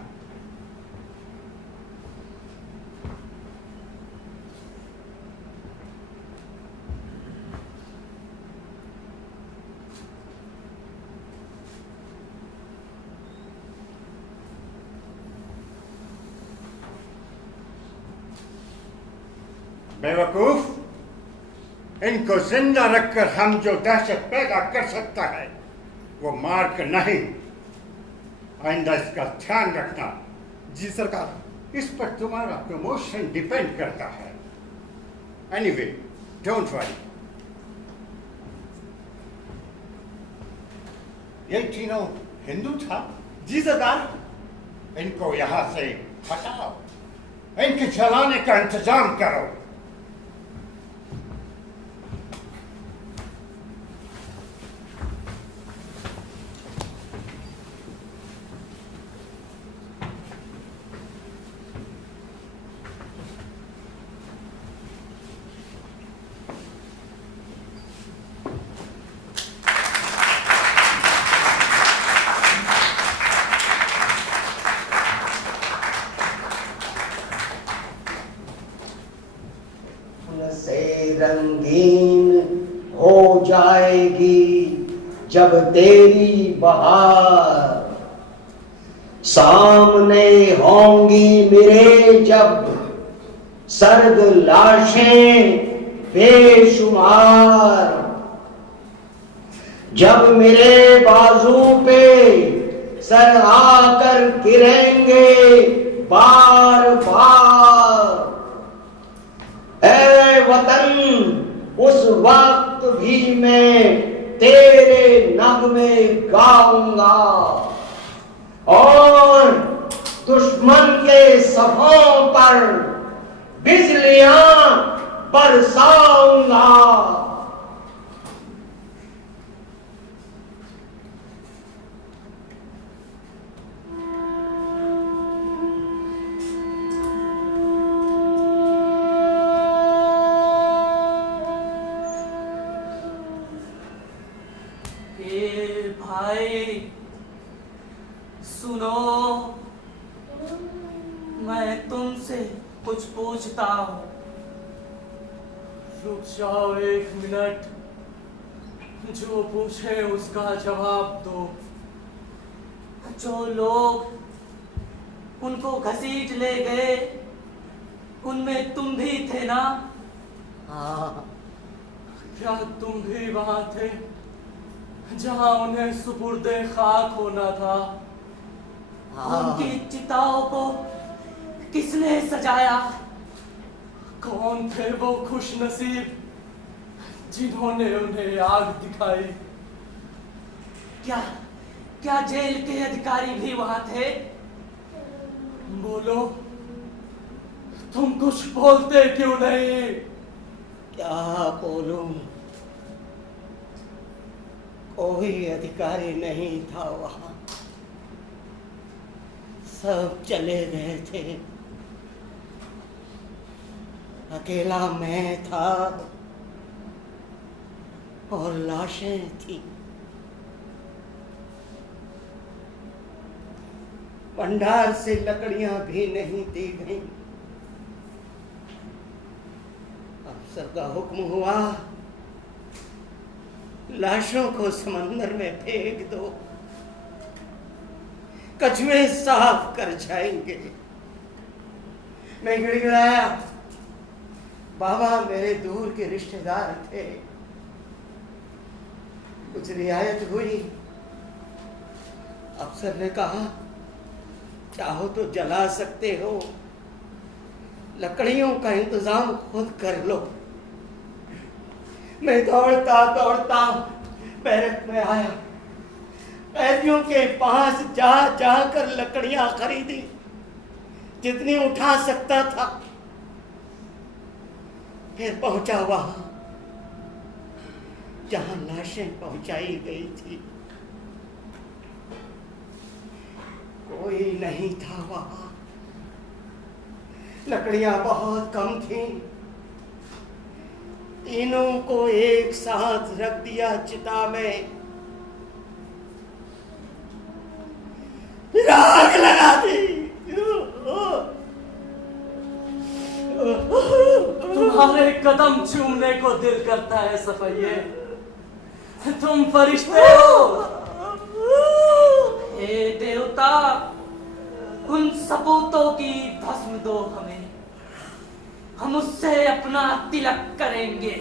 बेवकूफ, इनको जिंदा रखकर हम जो दहशत पैदा कर सकता है वो मार कर नहीं। आइंदा इसका ध्यान रखना। जी सरकार। इस पर तुम्हारा प्रमोशन डिपेंड करता है। Anyway, don't worry. ये तीनों हिंदू था? जी सरकार। इनको यहां से हटाओ, इनके जलाने का इंतजाम करो। रंगीन हो जाएगी जब तेरी बहार, सामने होंगी मेरे जब सर्द लाशें बेशुमार, जब मेरे बाजू पे सर आकर गिरेंगे बार बार। ऐ वतन, उस वक्त भी मैं तेरे नगमे गाऊंगा और दुश्मन के सफों पर बिजलियां बरसाऊंगा। भाई सुनो, मैं तुमसे कुछ पूछता हूँ। रुक जाओ एक मिनट, जो पूछे उसका जवाब दो। जो लोग उनको घसीट ले गए उनमें तुम भी थे ना? हाँ, क्या तुम भी वहां थे जहां उन्हें सुपुर्दे खाक होना था? उनकी चिताओं को किसने सजाया? कौन थे वो खुश नसीब जिन्होंने उन्हें आग दिखाई? क्या जेल के अधिकारी भी वहां थे? बोलो, तुम कुछ बोलते क्यों नहीं? क्या बोलूं? कोई अधिकारी नहीं था वहां, सब चले गए थे। अकेला मैं था और लाशें थी। भंडार से लकड़ियां भी नहीं दी गई। अफसर का हुक्म हुआ, लाशों को समंदर में फेंक दो, कछुए साफ कर जाएंगे। मैं गिड़गिड़ाया। बाबा मेरे दूर के रिश्तेदार थे, कुछ रियायत हुई। अफसर ने कहा, चाहो तो जला सकते हो, लकड़ियों का इंतजाम खुद कर लो। मैं दौड़ता दौड़ता बैरक में आया, कैदियों के पास जा जाकर लकड़ियां खरीदी, जितनी उठा सकता था। फिर पहुंचा वहां जहां लाशें पहुंचाई गई थी। कोई नहीं था वहां, लकड़ियां बहुत कम थीं। तीनों को एक साथ रख दिया चिता में, फिर आग लगा दी। तुम्हारे कदम चूमने को दिल करता है सफैये, तुम फरिश्ते हो। हे देवता, उन सपूतों की भस्म दो हमें, हम उससे अपना तिलक करेंगे।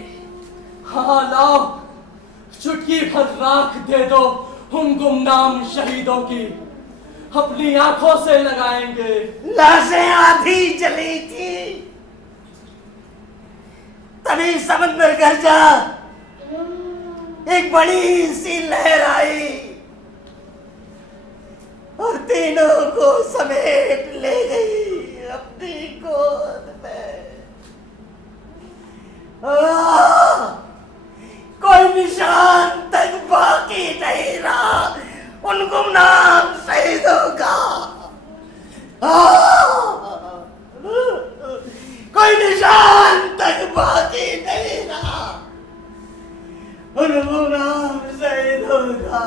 हाँ लाओ, चुटकी भर राख दे दो उन गुमनाम शहीदों की, अपनी आंखों से लगाएंगे। लाशें आधी जली थी, तभी समंदर गरजा, एक बड़ी सी लहर आई और तीनों को समेट ले गई अपनी गोद में। कोई निशान तक बाकी नहीं रहा उन गुमनाम शहीदों का। कोई निशान तक बाकी नहीं रहा उन गुमनाम शहीदों का।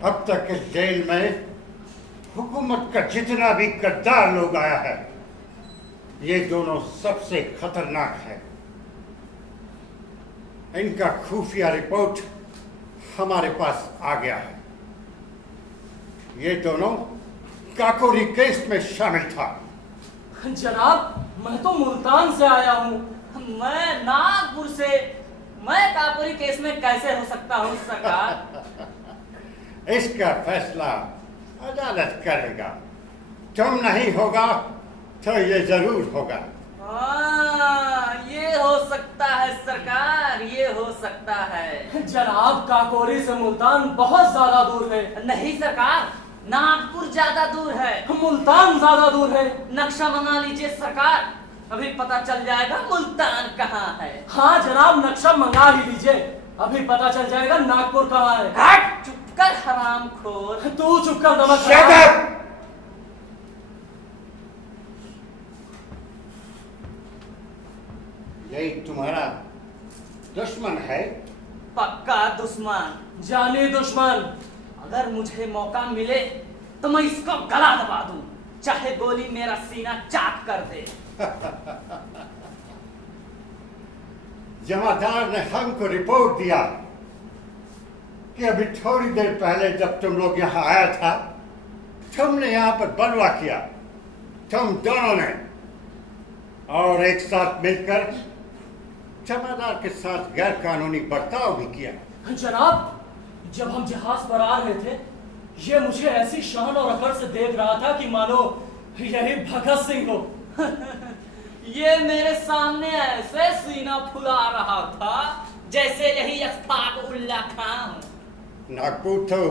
अब तक इस जेल में हुकूमत का जितना भी गद्दार लोग आया है, ये दोनों सबसे खतरनाक है। इनका खुफिया रिपोर्ट हमारे पास आ गया है। ये दोनों काकोरी केस में शामिल था। जनाब, मैं तो मुल्तान से आया हूँ। मैं नागपुर से। मैं काकोरी केस में कैसे हो सकता हूँ सरकार? इसका फैसला अदालत करेगा। तुम नहीं होगा तो ये जरूर होगा। ये हो सकता है सरकार, ये हो सकता है। जनाब, काकोरी से मुल्तान बहुत ज्यादा दूर है। नहीं सरकार, नागपुर ज्यादा दूर है। मुल्तान ज्यादा दूर है। नक्शा मंगा लीजिए सरकार, अभी पता चल जाएगा मुल्तान कहाँ है। हाँ जनाब, नक्शा मंगा ही लीजिए, अभी पता चल जाएगा नागपुर कहाँ है। हट, चुप कर हरामखोर। तू चुप कर नमक। Shut up! यही तुम्हारा दुश्मन है? पक्का दुश्मन, जानी दुश्मन। अगर मुझे मौका मिले तो मैं इसको गला दबा दूं, चाहे गोली मेरा सीना चाक कर दे। जमादार ने हमको रिपोर्ट दिया कि अभी थोड़ी देर पहले जब तुम लोग यहाँ आया था, तुमने यहाँ पर बलवा किया, तुम दोनों ने, और एक साथ मिलकर जमादार के साथ गैर कानूनी बर्ताव भी किया। जनाब, जब हम जहाज पर आ रहे थे, ये मुझे ऐसी शान और अकड़ से देख रहा था कि मानो यही भगत सिंह हो। ये मेरे सामने ऐसे सीना फुला रहा था जैसे यही अशफाक उल्ला खान हो। नागपुर तो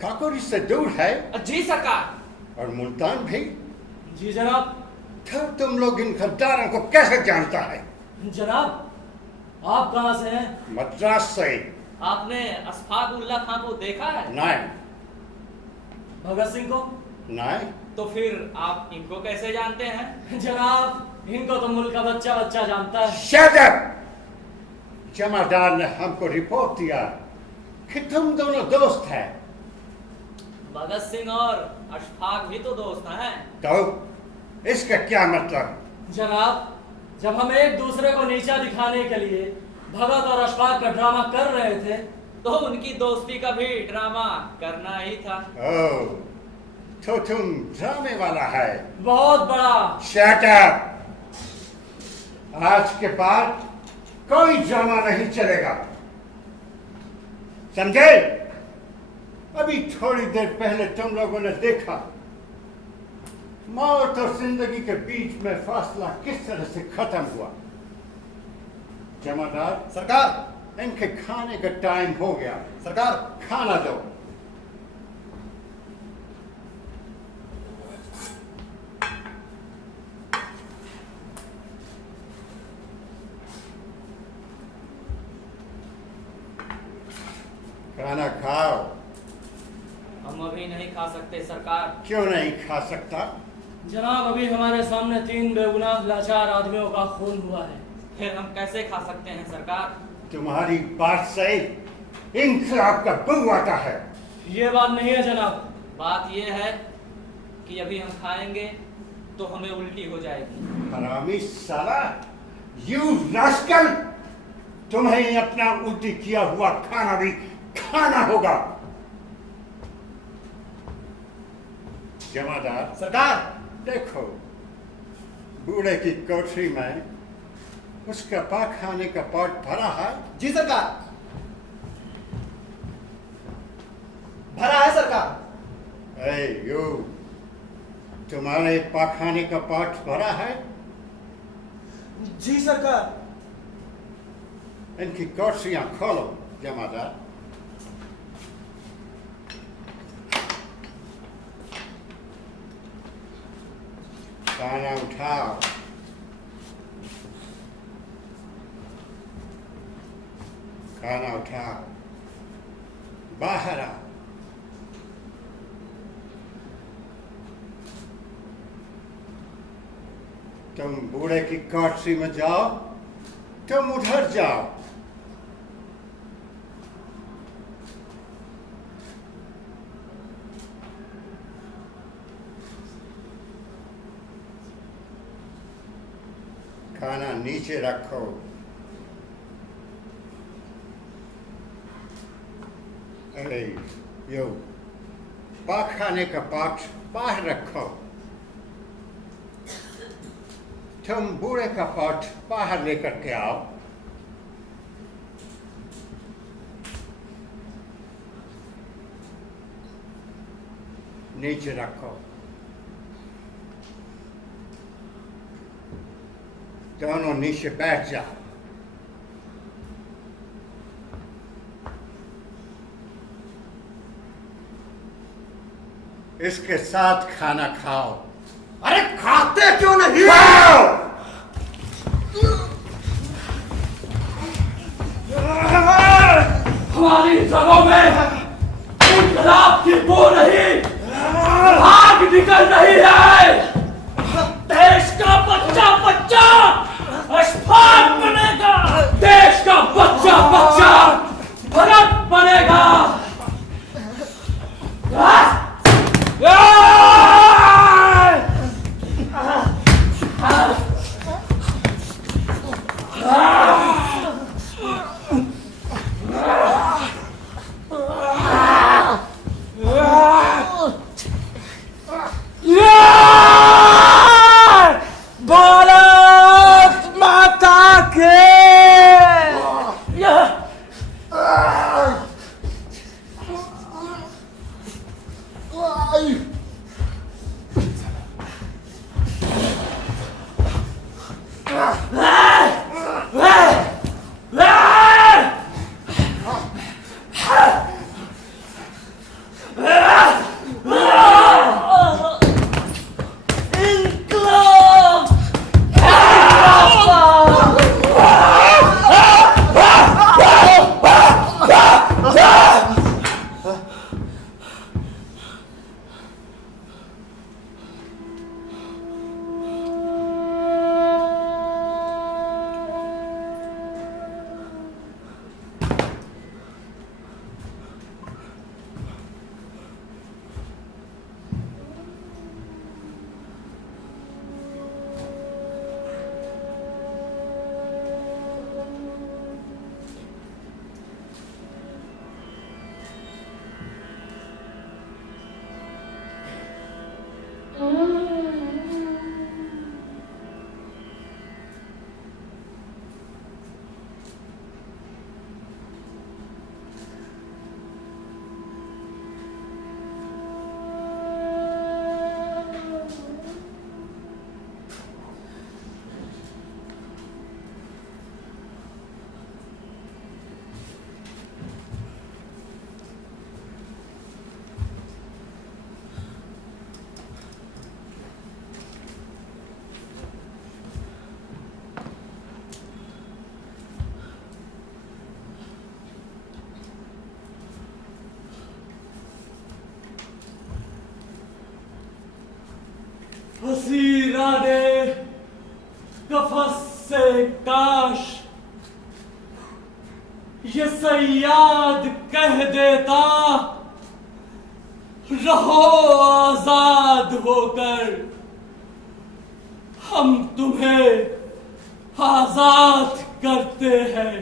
काकोरी से दूर है। जी सरकार। और मुल्तान भी। जी जनाब। तो तुम लोग इन गद्दारों को कैसे जानता है? जनाब, आप कहाँ से हैं? मद्रास से। आपने अशफाक उल्ला खान को देखा है? नहीं। भगत सिंह को। नहीं, तो फिर आप इनको कैसे जानते हैं? जनाब, इनको तो मुल्क का बच्चा बच्चा जानता है। Shut up! जमादार ने हमको रिपोर्ट दिया कि तुम दोनों दोस्त हैं। भगत सिंह और अशफाक भी तो दोस्त हैं। तो इसका क्या मतलब? जनाब, जब हम एक दूसरे को नीचा दिखाने के लिए भगत और अशफाक का ड्रामा कर रहे थे, तो उनकी दोस्ती का भी ड्रामा करना ही था। ओह, तो तुम ड्रामे वाला है। बहुत बड़ा। Shut up! आज के बाद कोई ड्रामा नहीं चलेगा, समझे? अभी थोड़ी देर पहले तुम लोगों ने देखा मौत और जिंदगी के बीच में फासला किस तरह से खत्म हुआ। जमादार सरकार, इनके खाने का टाइम हो गया। सरकार, खाना दो। खाना खाओ। हम अभी नहीं खा सकते सरकार। क्यों नहीं खा सकता? जनाब, अभी हमारे सामने 3 बेगुनाह लाचार आदमियों का खून हुआ है। फिर हम कैसे खा सकते हैं सरकार? तुम्हारी बात से इंकलाब का बू आता है। ये बात नहीं है जनाब। बात यह है कि अभी हम खाएंगे तो हमें उल्टी हो जाएगी। हरामी साला, यू रास्कल! तुम्हें अपना उल्टी किया हुआ खाना भी खाना होगा। जमादार सरकार, देखो, बूढ़े की कोठरी में उसका पाखाने का पॉट भरा है। जी सरकार, भरा है सरकार। ए यू, तुम्हारे पाखाने का पॉट भरा है? जी सरकार। इनकी कोठरियां खोलो जमादार। खाना उठाओ। खाना उठाओ, बाहर आओ। तुम बूढ़े की कोठरी में जाओ, तुम उधर जाओ। खाना नीचे रखो। अरे यो, पाखाने का पाठ बाहर रखो। तुम बूढ़े का पाठ बाहर लेकर के आओ। नीचे रखो। दोनों नीचे बैठ जाओ। इसके साथ खाना खाओ। अरे खाते क्यों नहीं? खाओ! हमारी जगहों में इनकलाब की बू नहीं, आग निकल रही है। देश का बच्चा बच्चा अशफाक बनेगा। देश का बच्चा बच्चा भगत बनेगा। भारत माता के फंसी राने कफस से काश ये सयाद कह देता रहो आजाद होकर, हम तुम्हें आजाद करते हैं।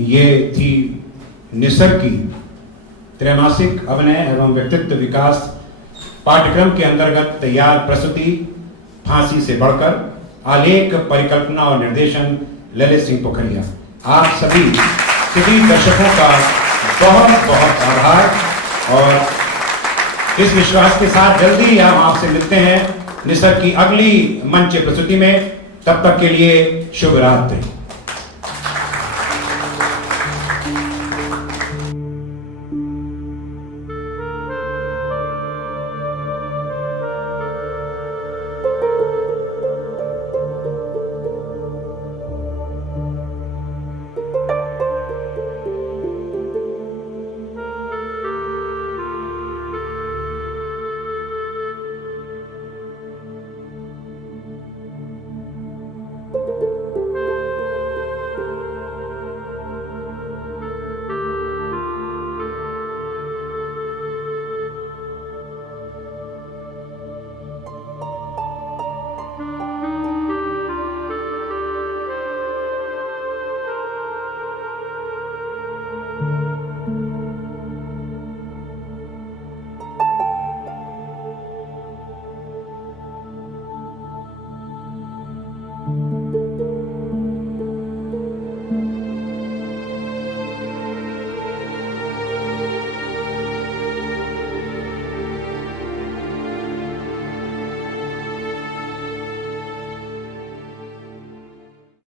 ये थी निसर्ग की त्रैमासिक अभिनय एवं व्यक्तित्व विकास पाठ्यक्रम के अंतर्गत तैयार प्रस्तुति फांसी से बढ़कर, आलेख परिकल्पना और निर्देशन ललित सिंह पोखरिया। आप सभी दर्शकों का बहुत बहुत आभार और इस विश्वास के साथ जल्दी हम आपसे मिलते हैं निसर्ग की अगली मंच प्रस्तुति में। तब तक के लिए शुभ रात्रि।